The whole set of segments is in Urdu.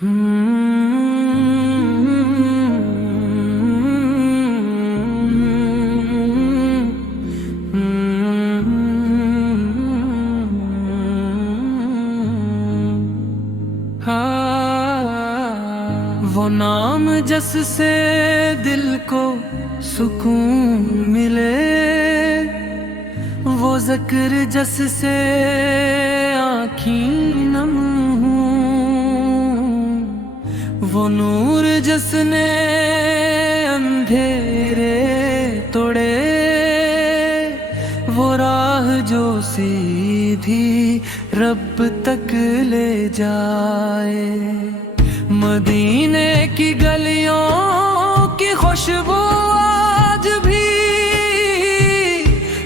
وہ نام جس سے دل کو سکون ملے، وہ ذکر جس سے آنکھیں نم ہوں، وہ نور جس نے اندھیرے توڑے، وہ راہ جو سیدھی رب تک لے جائے۔ مدینے کی گلیوں کی خوشبو آج بھی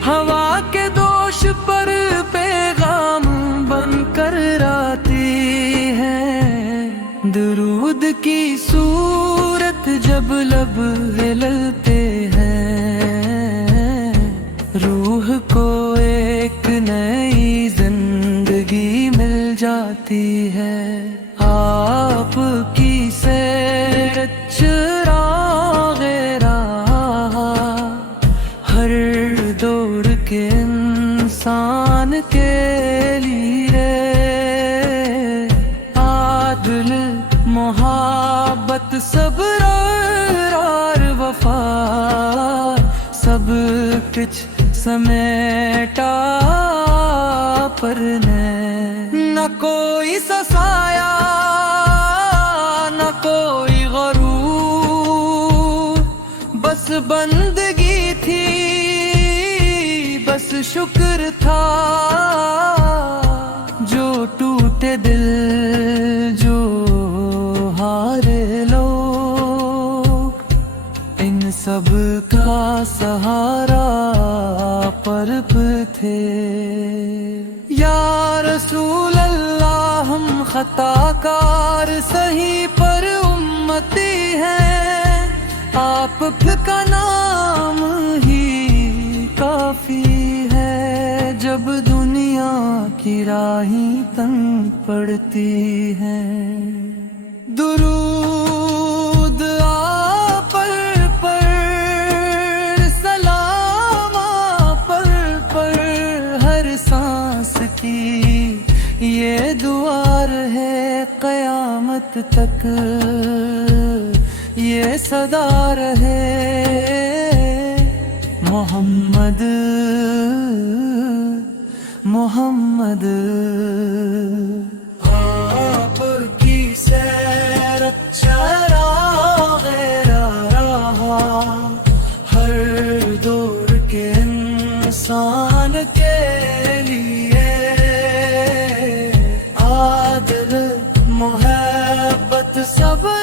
ہوا کے دوش پر پیغام بن کر آتی ہے۔ درود کی صورت جب لب ہلتے ہیں، روح کو ایک نئی زندگی مل جاتی ہے۔ آپ کی سیرت چراغ راہ ہر دور کے انسان کے لیے، عادل محبت صبر اور وفا سب کچھ سمیٹا پر نہ کوئی سسایا نہ کوئی غرور، بس بندگی تھی بس شکر تھا۔ جو ٹوٹے دل جو ہارے لوگ، ان سب کا سہارا پرب تھے۔ یا رسول اللہ ہم خطا کار سہی پر امتی ہیں، آپ کا نام ہی کافی ہے۔ جب دنیا کی راہیں تنگ پڑتی ہیں، درود آپ پر سلام آپ پر ہر سانس کی یہ دعا رہے قیامت تک، یہ صدا رہے محمد محمد۔ آپ کی سیرت چراغ راہ ہر دور کے انسان کے لیے، عادل محبت صبر